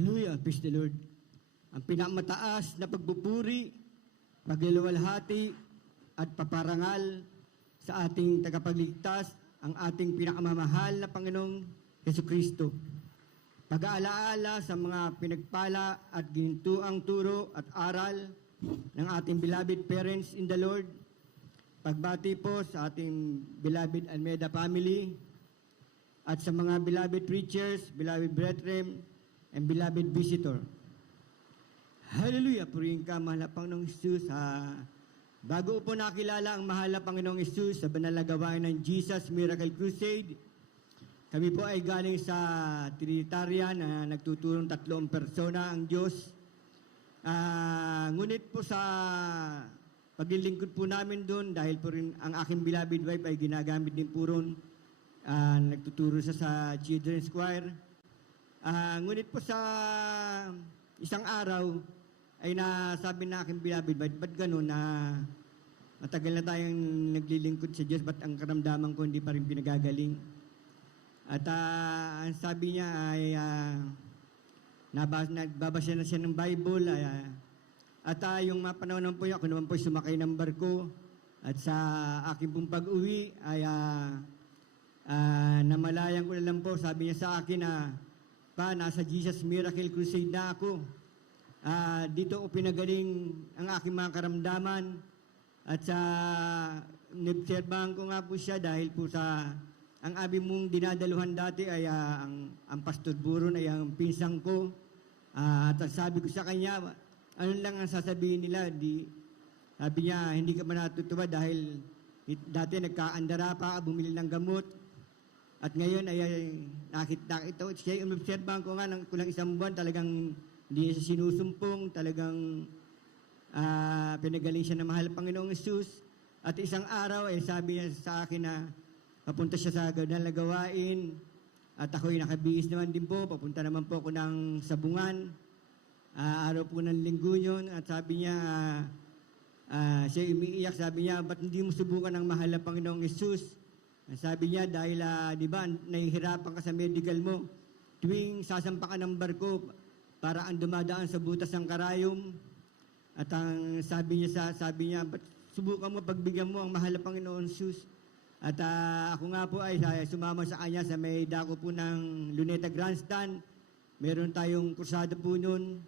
Hallelujah, praise the Lord. Ang pinakamataas na pagpupuri, pagluluwalhati at paparangal sa ating tagapagligtas, ang ating pinakamamahal na Panginoong Jesucristo. Pag-aalaala sa mga pinagpala at ginintuang turo at aral ng ating beloved parents in the Lord. Pagbati po sa ating beloved Almeida family at sa mga beloved preachers, beloved brethren, and beloved visitor. Hallelujah! Purihin ka, mahal na Panginoong Isus. Bago po nakilala ang mahal na Panginoong Isus sa banal na gawain ng Jesus Miracle Crusade, kami po ay galing sa Trinitarian na nagtuturong 3 persona ang Diyos. Ngunit po sa paglilingkod po namin doon, dahil po rin ang aking beloved wife ay ginagamit din po ron, nagtuturo siya sa Children's Choir. Ngunit po sa isang araw ay nasabi na aking beloved wife, ba't gano'n na matagal na tayong naglilingkod sa Diyos, ba't ang karamdaman ko hindi pa rin pinagagaling? At ang sabi niya ay nagbabasa na siya ng Bible. At yung mapanahon po yun, ako naman po sumakay ng barko. At sa aking pong pag-uwi ay namalayan ko na lang po. Sabi niya sa akin na, nasa Jesus Miracle Crusade na ako. Dito ko pinagaling ang aking mga karamdaman. At sa nobserbahan ko nga po siya dahil po sa ang abi mong dinadaluhan dati ay ang Pastor Buron ay ang pinsang ko. At sabi ko sa kanya, ano lang ang sasabihin nila? Sabi niya, hindi ka ba natutuwa dahil dati nagkaandara pa, bumili ng gamot. At ngayon ay nakita ito. Siya yung obserbahan ko nga ng kulang 1 buwan, talagang hindi siya sinusumpong, talagang pinagaling siya ng mahal Panginoong Isus. At isang araw ay sabi niya sa akin na papunta siya sa ganal na gawain at ako'y nakabihis naman din po. Papunta naman po ako ng Sabungan. Araw po ng linggo yun at sabi niya, siya umiiyak, sabi niya, ba't hindi mo subukan ang mahal na Panginoong Isus? Sabi niya, dahil di ba, nahihirapan ka sa medical mo. Tuwing sasampa ka ng barko, para ang dumadaan sa butas ng karayom. At ang sabi niya, ba't subukan mo, pagbigyan mo ang mahal na Panginoong Isus? At ako nga po ay sumama sa kanya sa may dako po ng Luneta Grandstand. Meron tayong kursada po nun.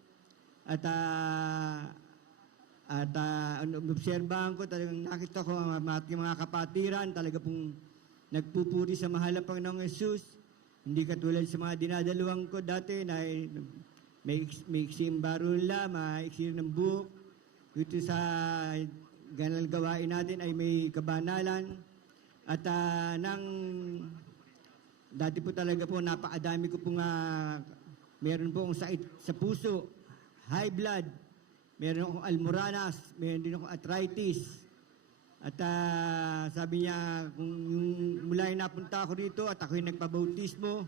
At obserbahan ko, talagang nakita ko ang mga kapatiran, talaga pong nagpupuri sa mahal na Panginoong Isus. Hindi katulad sa mga dinadaluhan ko dati na may iksim barula, may iksim ng buhok. Dito sa ganal gawain natin ay may kabanalan. At dati po talaga po napakadami ko po meron po akong sakit sa puso, high blood, meron akong almoranas, meron din akong arthritis. At sabi niya, kung mula yung napunta ako rito at ako'y nagpabautismo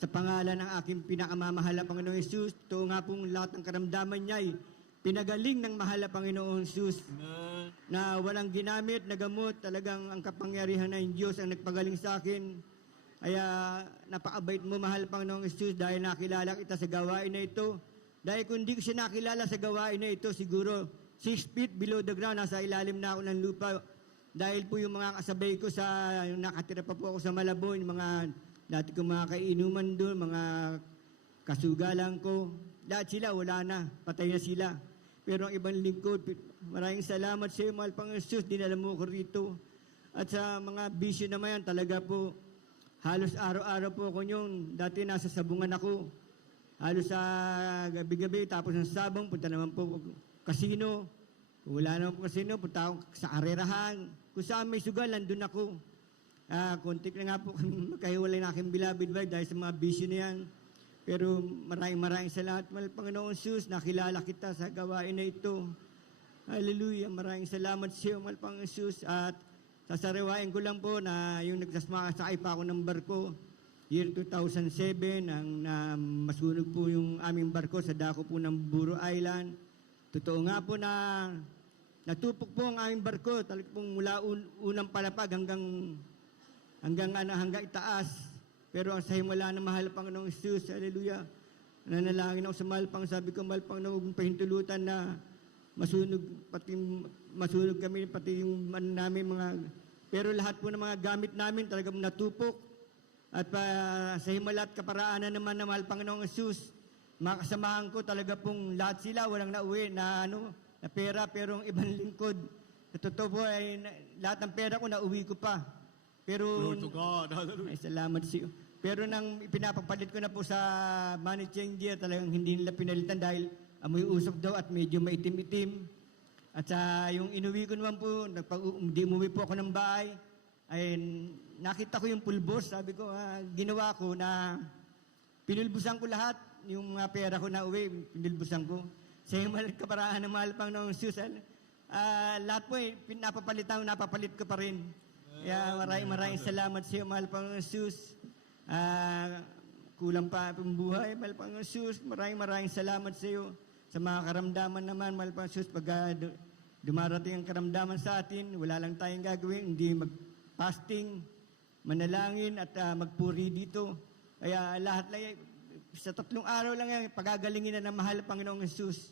sa pangalan ng aking pinakamamahal na Panginoong Isus, ito nga pong lahat ng karamdaman niya ay pinagaling ng mahal na Panginoong Isus na walang ginamit na gamot. Talagang ang kapangyarihan ng Diyos ang nagpagaling sa akin. Kaya napakabait mo, mahal na Panginoong Isus, dahil nakilala kita sa gawain na ito. Dahil kung hindi ko siya nakilala sa gawain na ito, siguro 6 feet below the ground, nasa ilalim na ako ng lupa. Dahil po yung mga kasabay ko yung nakatira pa po ako sa Malabon, yung mga dati kong mga kainuman doon, mga kasugalan ko, lahat sila wala na, patay na sila. Pero ang ibang lingkod, maraming salamat sa iyo, mahal Panginoong Isus, dinala mo ko rito. At sa mga bisyo naman yan, talaga po, halos araw-araw po ako yun. Dati nasa Sabungan ako. Halos sa gabi-gabi, tapos ng Sabong, punta naman po kasino. Kung wala naman po kasino, punta ako sa arerahan. Kung saan may sugal, nandun ako. Kontik na nga po magkahiwalay na aking beloved wife dahil sa mga bisyo na yan. Pero maraming salamat, mahal Panginoong Isus, nakilala kita sa gawain na ito. Hallelujah, maraming salamat sa iyo, mahal Panginoong Isus. At sasariwain ko lang po na yung nagsamakasakay pa ako ng barko, year 2007, masunog po yung aming barko sa dako po ng Buro Island. Totoo nga po na natupok po ang aming barko, talagang pong mula unang palapag hanggang itaas. Pero ang sa himala ng mahal Panginoong Isus, hallelujah, nanalangin ako sa Malpang, sabi ko, Malpang, na huwag mong pahintulutan na masunog kami, pati yung namin mga, pero lahat po ng mga gamit namin talagang natupok. At sa himala at kaparaanan naman na mahal Panginoong Jesus, mga kasamahan ko talaga pong lahat sila walang nauwi na pera, pero ang ibang lingkod, sa totoo po ay lahat ng pera ko nauwi ko pa. Pero, Glory to God. Hallelujah. ay, salamat sa iyo. Pero nang pinapapalit ko na po sa money changer, talagang hindi nila pinalitan dahil amoy usok daw at medyo maitim-itim. At sa yung inuwi ko naman po, hindi umuwi po ako ng bahay, ay nakita ko yung pulbos, sabi ko, ginawa ko na pinulbusan ko lahat, yung mga pera ko na uwi, pinulbusan ko. Sa himalat kaparaan ng mahal Panginoong Jesus, lahat po napapalit ko pa rin. Kaya maraming salamat sa iyo, mahal Panginoong Jesus. Kulang pa ang buhay, mahal Panginoong Jesus. Maraming salamat sa iyo. Sa mga karamdaman naman, mahal Panginoong Jesus, pag dumarating ang karamdaman sa atin, wala lang tayong gagawin, hindi mag-fasting, manalangin at magpuri dito. Kaya lahat lang, sa 3 araw lang yan, pagagalingin na ng mahal Panginoong Jesus.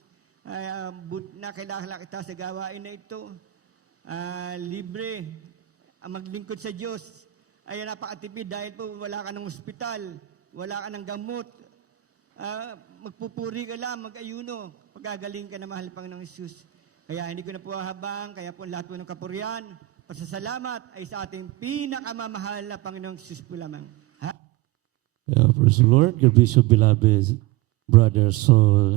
Na kailangan kita sa gawain na ito. Libre, ang maglingkod sa Diyos. Ay napakatipid dahil po wala ka ng ospital, wala ka ng gamot. Magpupuri ka lang, mag-ayuno, pagagaling ka na mahal Panginoong Jesus. Kaya hindi ko na po habang, kaya po lahat po ng kapurihan, pasasalamat ay sa ating pinakamamahal na Panginoong Jesus po lamang. Praise the Lord. God bless you, beloved brothers. So